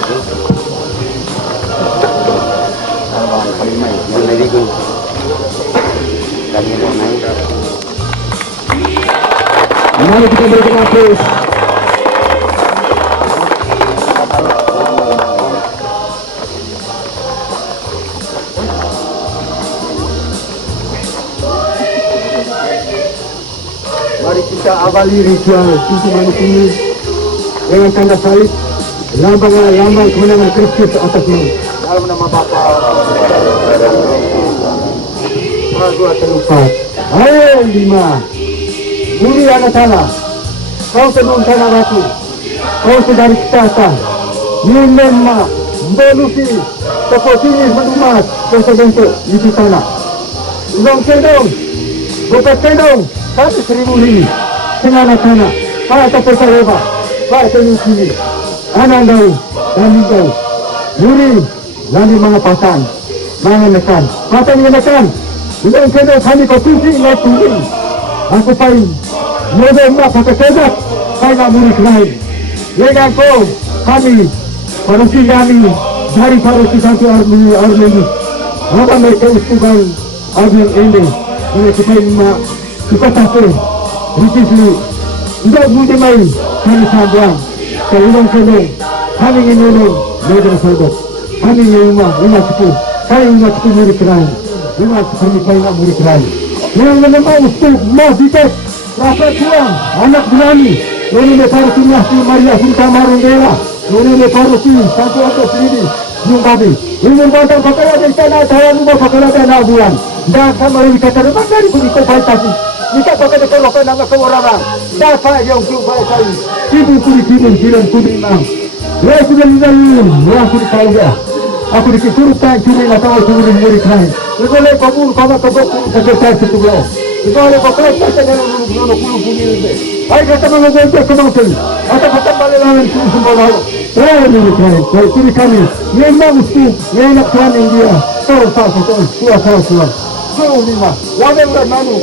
lagi. Kalau kali mai, yang lagi tu. Kami mau naik. Mari kita berikan aplaus. Mari kita awali ritual pintu manis ini dengan tanda salib, lambang kemenangan Kristus atas maut. Dalam nama Bapa, Dua terlupa. Ayo 5. Muri anak tanah, kau tenun tanah ratu, kau sedari kita, Nimemma, Mbelusi, Tepotini menumas, bentuk itu tanah. Ulang cendong, buka cendong, 1.000 ini, sengaja tanah, Pak Tepota Leva, Pak Tenun Sini, Anandau, dan Hindau, Muri, Lani mga pasang, mga nekan, patang menekan, ulang cendong kami kau tinggi, naik tinggi. Aku paling November pakai tebak saya murid lain. Dengan kau kami parosi kami dari parosi sampai Armeni. Apa mereka usukan Armeni ini? Mereka kita kita tahu. Risi tidak boleh main kami sambang. Kalau sedang kami ingin negara sahabat. Kami ingin umat sepuluh. Kami umat sepuluh murid lain. Umat kami paling murid lain. Yang menemani untuk mahdikat rasa tuang anak berani ini leparusi Nasi Maria Sinta Marundela ini leparusi satu atau sendiri yung kami ini membantang pakala dari tanah saya lupa pakala dan bulan dan kami kata memang dari kulit kompensasi kita pakai dekat nama kewarangan dapat yang jumpa saya ibu kulit bilan kulit imam ya sudah lihat ya kulit kalga aku disuruhkan curi atau curi murid lain. Boleh kabul kalau kabul sekitar situ beliau. Boleh pakai kita dengan guru bunyi ini. Baik kita mengajar kemampuan. Atau kita balik lagi semua lalu. Murid lain. Kalau curi kami, memang mesti yang Tuhan India. Tahu. Tua. Jauh 5. Wadah manu.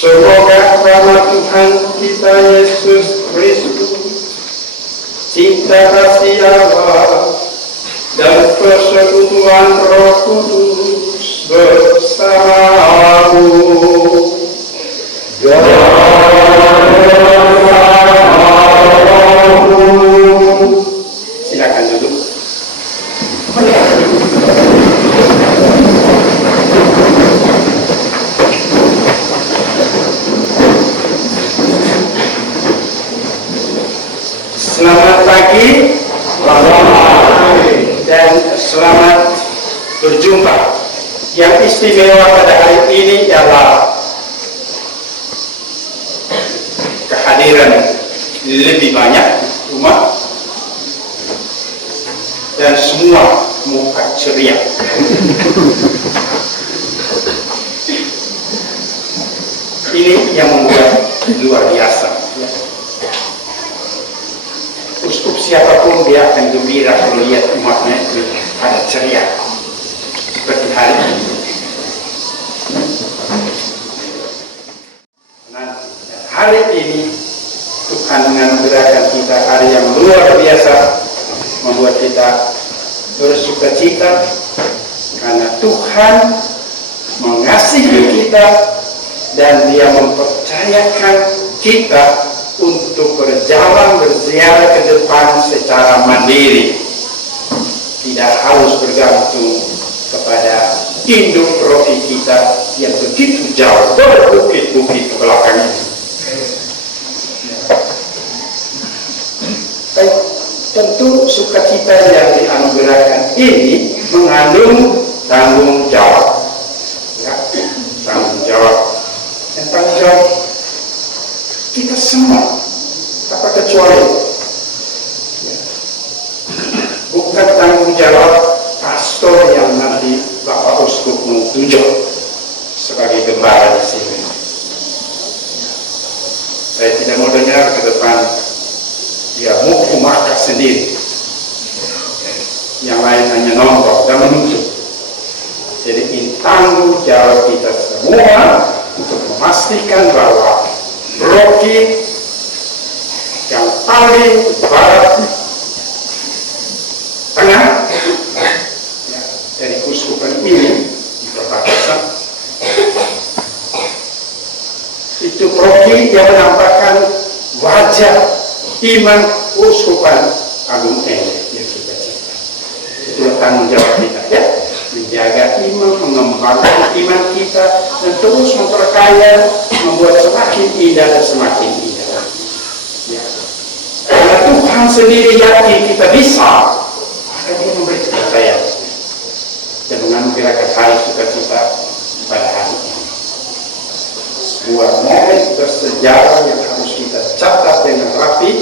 Semoga rahmat Tuhan kita Yesus Kristus, cinta kasih Allah, dan persekutuan Roh Kudus bersamamu. Silakan duduk. Selamat pagi dan selamat berjumpa. Yang istimewa pada hari ini ialah kehadiran lebih banyak umat dan semua muka ceria. Ini yang membuat luar biasa. Uskup siapapun dia akan gembira melihat umatnya itu pada ceria seperti hari ini. Nah, hari ini Tuhan menganugerahkan kita hari yang luar biasa, membuat kita bersuka cita karena Tuhan mengasihi kita dan Dia mempercayakan kita untuk berjalan berziarah ke depan secara mandiri, tidak harus bergantung kepada induk rohi kita yang begitu jauh berbukit-bukit ke belakang ini. Tentu sukacita yang dianugerahkan ini mengandung tanggung jawab, ya, tanggung jawab. Dan tanggung jawab kita semua, tanpa kecuali, ya. Bukan tanggung jawab pastor yang nanti Bapak Uskup menunjuk sebagai gembala di sini. Saya tidak mau dengar ke depan dia mau makan sendiri, yang lain hanya nonton dan menunjuk. Jadi ini tanggung jawab kita semua untuk memastikan bahwa Rocky yang paling barat tengah, ya, dari kuskupan ini di perbatasan itu Rocky yang menampakkan wajah iman Uskupan Agung ini yang kita cinta. Itu tanggung jawab kita, ya, menjaga iman, mengembangkan iman kita dan terus memperkaya, membuat semakin indah dan semakin indah. Ya. Karena Tuhan sendiri yakin kita bisa, maka Dia memberi kepercayaan dan menganugerahkan hari sukacita pada hari ini. Sebuah momen bersejarah yang harus kita catat dengan rapi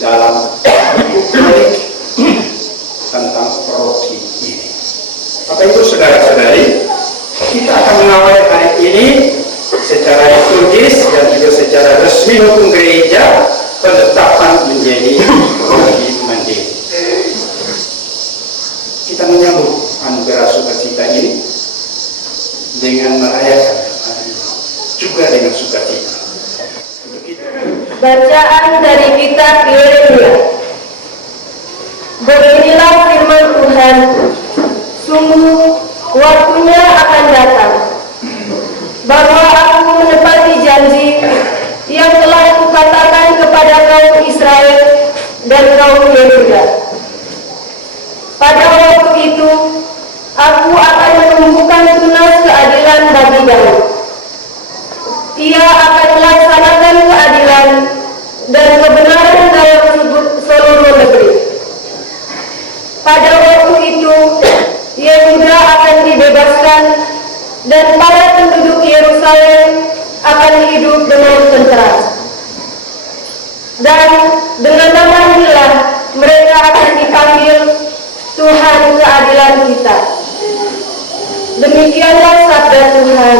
dalam buku kronik tentang paroki ini. Apa itu, saudara-saudari? Kita akan mengawali hari ini secara liturgis dan juga secara resmi hukum gereja penetapan menjadi paroki mandiri. Kita menyambut anugerah sukacita ini dengan merayakan juga dengan sukacita. Bacaan dari kitab Yeremia. Beginilah firman Tuhan, sungguh waktunya akan datang bahwa aku menepati janji yang telah kukatakan kepada kaum Israel dan kaum Yehuda. Pada waktu itu aku akan menumbuhkan tunas keadilan bagi Daud. Ia akan melaksanakan keadilan dan kebenaran dalam seluruh negeri. Pada waktu itu, Yehuda akan dibebaskan dan para penduduk Yerusalem akan hidup dengan tentram. Dan dengan nama inilah mereka akan dipanggil Tuhan keadilan kita. Demikianlah sabda Tuhan.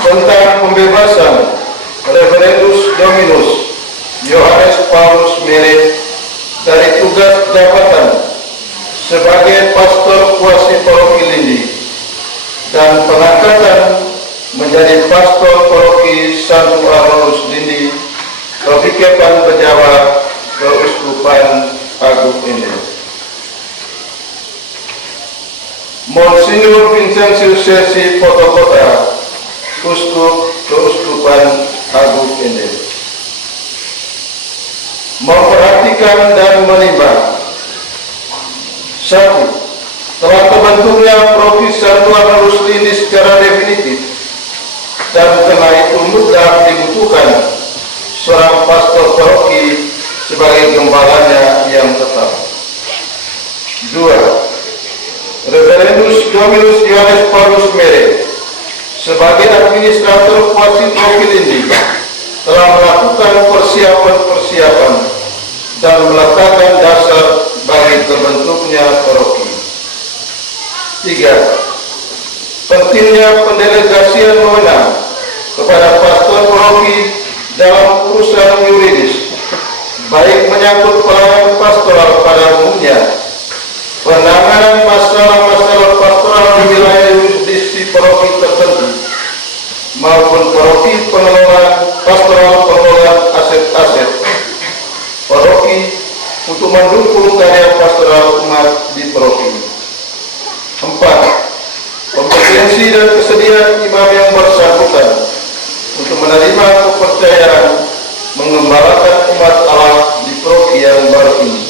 Tentang pembebasan Reverendus Dominus Yohanes Paulus Meret dari tugas jabatan sebagai pastor kuasi paroki Lindi dan pengangkatan menjadi pastor paroki Santo Alonus Lindi, Kepikepan Bejawa, Keuskupan Agung ini. Monsinyur Vincentius Sesi Potokota, Uskup Keuskupan Agung Ende. Memperhatikan dan menimbang. 1. Telah terbentuknya Provinsi Santuan Lurus Lindi secara definitif, dan karena itu mudah dibutuhkan seorang pastor paroki sebagai gembalanya yang tetap. 2. Reverendus Dominus Johannes Paulus Mere sebagai administrator Kuasi Provinsi Lindi telah melakukan persiapan-persiapan dan meletakkan dasar bagi terbentuknya paroki. 3. Pentingnya pendelegasian wewenang kepada pastor paroki dalam urusan yuridis, baik menyangkut pelayanan pastoral pada umumnya, penanganan masalah-masalah pastoral di wilayah yurisdiksi paroki tertentu, maupun paroki pengelolaan pastoral pengelolaan aset-aset paroki untuk mendukung karya pastoral umat di paroki. 4. Kompetensi dan kesediaan imam yang bersangkutan untuk menerima kepercayaan mengembalakan umat Allah di paroki yang baru ini.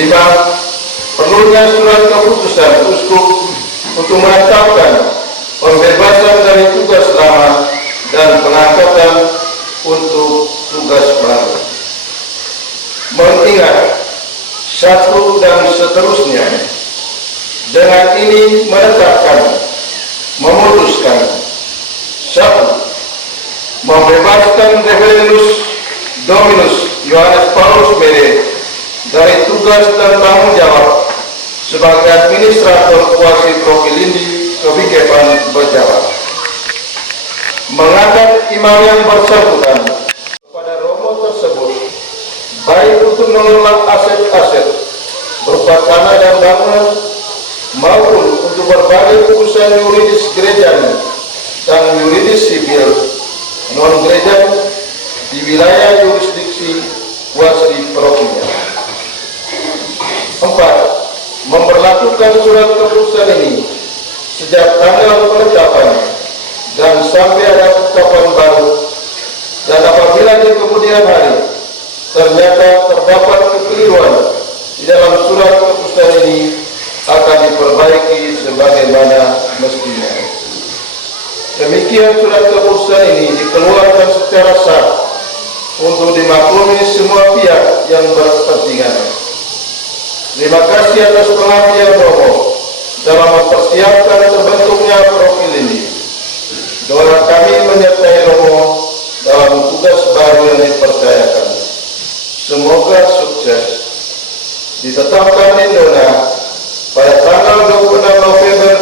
5. Perlunya surat keputusan uskup untuk menetapkan pembebasan dari tugas lama dan pengangkatan untuk tugas baru. Mengingat 1 dan seterusnya, dengan ini menetapkan, memutuskan 1. Membebaskan Reverendus Dominus Johannes Paulus Mere dari tugas dan tanggung jawab sebagai administrator Kuasi Provinsi Lindi Kebikepan Bejawa. Mengangkat imam yang bersangkutan kepada romo tersebut, baik untuk mengelola aset-aset berupa tanah dan bangunan, maupun untuk berbagai urusan yuridis gereja dan yuridis sipil non gereja di wilayah yurisdiksi kuasi parokinya. 4. Memberlakukan surat keputusan ini sejak tanggal penetapan dan sampai ada ketetapan baru, dan apabila di kemudian hari ternyata terdapat kekeliruan di dalam surat keputusan ini, akan diperbaiki sebagaimana mestinya. Demikian surat keputusan ini dikeluarkan secara sah untuk dimaklumi semua pihak yang berkepentingan. Terima kasih atas pengabdian romo dalam mempersiapkan terbentuknya paroki Lindi. Doa kami menyertai romo dalam tugas baru yang dipercayakan. Semoga sukses. Ditetapkan di Dona pada tanggal 26 November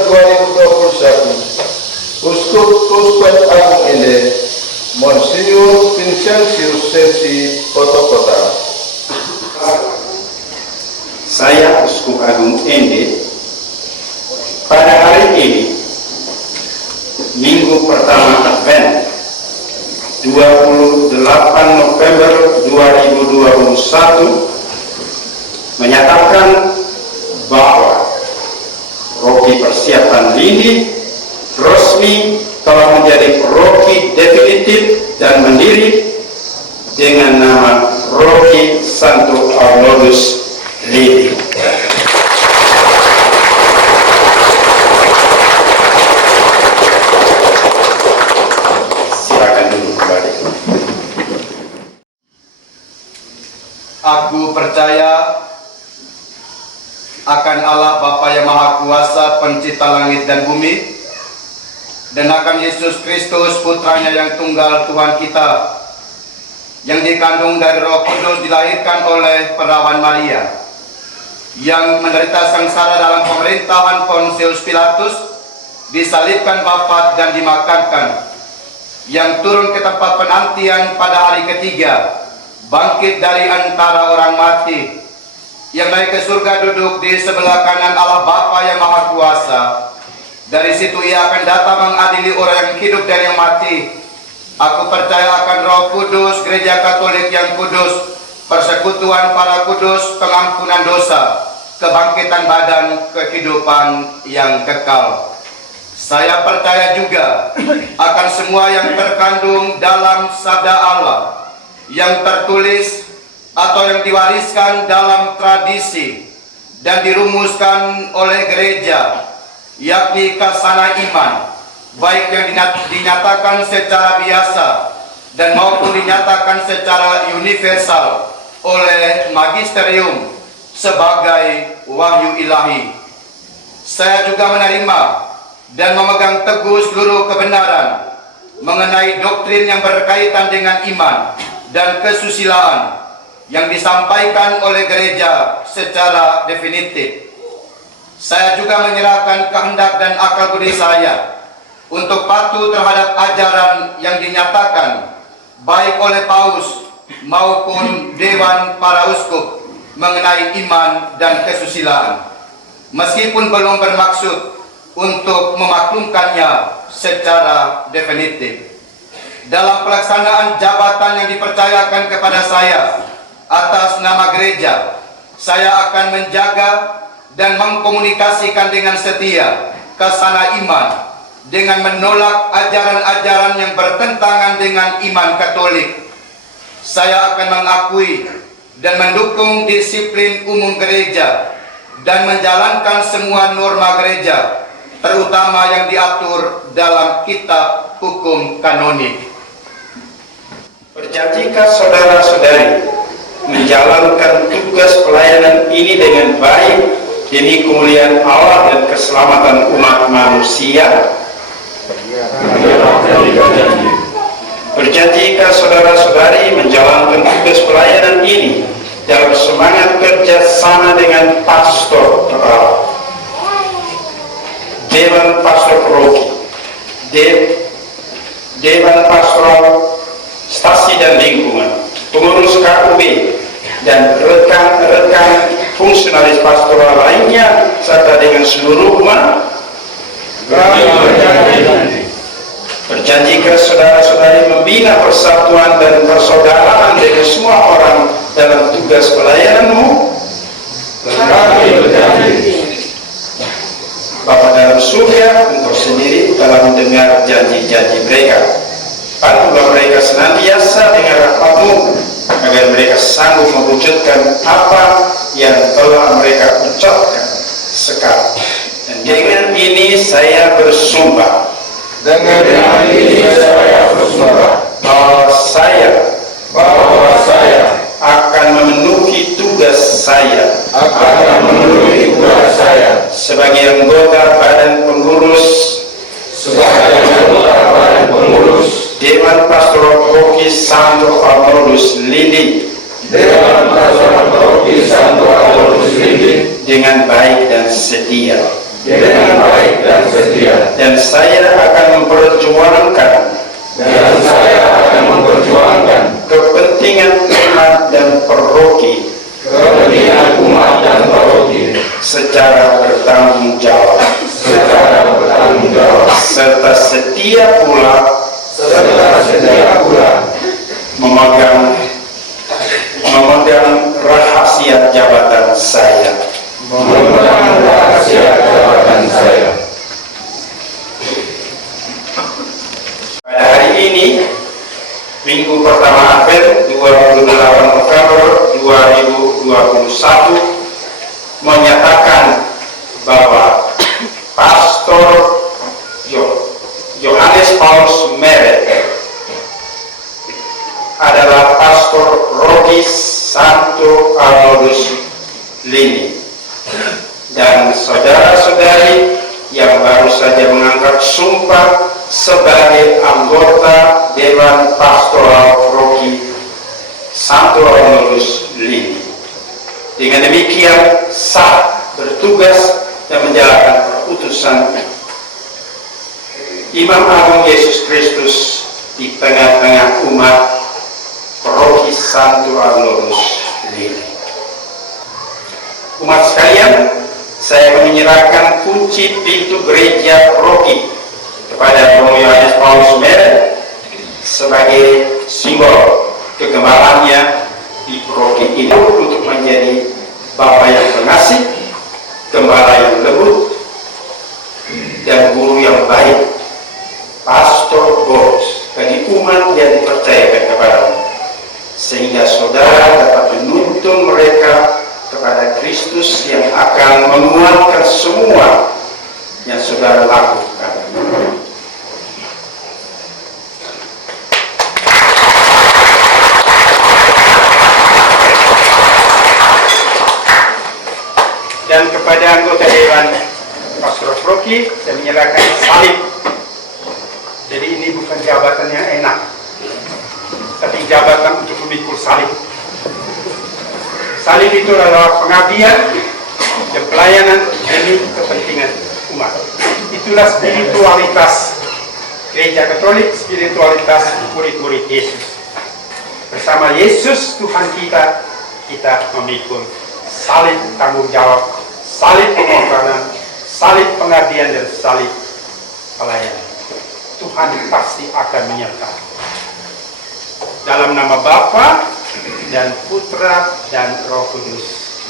2021, Uskup Keuskupan Agung Ende, Monsinyur Vincentius Sesi Potokota. Saya Uskup Agung Ende, pada hari ini, Minggu pertama Advent, 28 November 2021, menyatakan bahwa Paroki Persiapan Lindi resmi telah menjadi paroki definitif dan mandiri dengan nama Paroki Santo Aulodus Lindi. Silakan duduk kembali. Aku percaya akan Allah Bapa yang Maha Kuasa, pencipta langit dan bumi, dan akan Yesus Kristus, putranya yang tunggal Tuhan kita, yang dikandung dari Roh Kudus, dilahirkan oleh perawan Maria, yang menderita sengsara dalam pemerintahan Pontius Pilatus, disalibkan, wafat dan dimakamkan, yang turun ke tempat penantian pada hari ketiga, bangkit dari antara orang mati, yang naik ke surga, duduk di sebelah kanan Allah Bapa yang Maha Kuasa. Dari situ ia akan datang mengadili orang yang hidup dan yang mati. Aku percaya akan Roh Kudus, Gereja Katolik yang kudus, persekutuan para kudus, pengampunan dosa, kebangkitan badan kehidupan yang kekal. Saya percaya juga akan semua yang terkandung dalam sabda Allah yang tertulis atau yang diwariskan dalam tradisi dan dirumuskan oleh gereja, yakni kasana iman, baik yang dinyatakan secara biasa dan maupun dinyatakan secara universal oleh magisterium sebagai wahyu ilahi. Saya juga menerima dan memegang teguh seluruh kebenaran mengenai doktrin yang berkaitan dengan iman dan kesusilaan yang disampaikan oleh gereja secara definitif. Saya juga menyerahkan kehendak dan akal budi saya untuk patuh terhadap ajaran yang dinyatakan baik oleh Paus maupun Dewan Para Uskup mengenai iman dan kesusilaan, meskipun belum bermaksud untuk memaklumkannya secara definitif. Dalam pelaksanaan jabatan yang dipercayakan kepada saya atas nama gereja, saya akan menjaga dan mengkomunikasikan dengan setia kasana iman dengan menolak ajaran-ajaran yang bertentangan dengan iman Katolik. Saya akan mengakui dan mendukung disiplin umum gereja dan menjalankan semua norma gereja, terutama yang diatur dalam kitab hukum kanonik. Berjanjikah saudara-saudari menjalankan tugas pelayanan ini dengan baik demi kemuliaan Allah dan keselamatan umat manusia? Berjanjikah saudara-saudari menjalankan tugas pelayanan ini dalam semangat kerjasama dengan pastor Dewan Pastor Paroki, Dewan Pastoral Stasi dan Lingkungan, pengurus KUB, dan rekan-rekan fungsionalis pastoral lainnya, serta dengan seluruh umat? Berjanjikah saudara-saudari membina persatuan dan persaudaraan dengan semua orang dalam tugas pelayananmu? Bapa dalam surga, Engkau sendiri telah mendengar janji-janji mereka. Bantulah mereka senantiasa dengan rahmat-Mu, agar mereka sanggup mewujudkan apa yang telah mereka ucapkan sekarang. Dan dengan ini saya bersumpah, bahwa saya akan memenuhi tugas saya sebagai anggota badan pengurus Dewan Pastoral Paroki Santo Arnoldus Lindi dengan baik dan setia. Dan saya akan memperjuangkan kepentingan umat dan paroki secara bertanggung jawab, serta setia pula memegang rahasia jabatan saya. Pada hari ini, Minggu pertama Advent 28 November 2021, menyatakan bahwa Pastor Johannes Paulus Meret adalah Pastor Rogi Santo Arnoldus Lindi, dan saudara-saudari yang baru saja mengangkat sumpah sebagai anggota Dewan Pastoral Paroki Santo Arnoldus Lindi. Dengan demikian sah bertugas dan menjalankan keputusan Imam Agung Yesus Kristus di tengah-tengah umat Paroki Santo Arnoldus Lindi. Umat sekalian, saya menyerahkan kunci pintu gereja paroki kepada Romo Johannes Paulus Meret sebagai simbol kegembalaannya di paroki ini, untuk menjadi Bapa yang pengasih, gembala yang lembut, dan guru yang baik, pastor bos bagi umat yang dipercayakan kepadamu, sehingga saudara dapat menuntun mereka kepada Kristus yang akan menguatkan semua yang saudara lakukan. Dan kepada anggota Dewan Pastor Proki, saya menyerahkan salib. Jadi ini bukan jabatan yang enak, tapi jabatan untuk memikul salib. Salib itu adalah pengabdian dan pelayanan demi kepentingan umat. Itulah spiritualitas Gereja Katolik, spiritualitas murid-murid Yesus. Bersama Yesus Tuhan kita, kita memikul salib tanggung jawab, salib pengorbanan, salib pengabdian, dan salib pelayanan. Tuhan pasti akan menyertai. Dalam nama Bapa dan Putra dan Roh Kudus.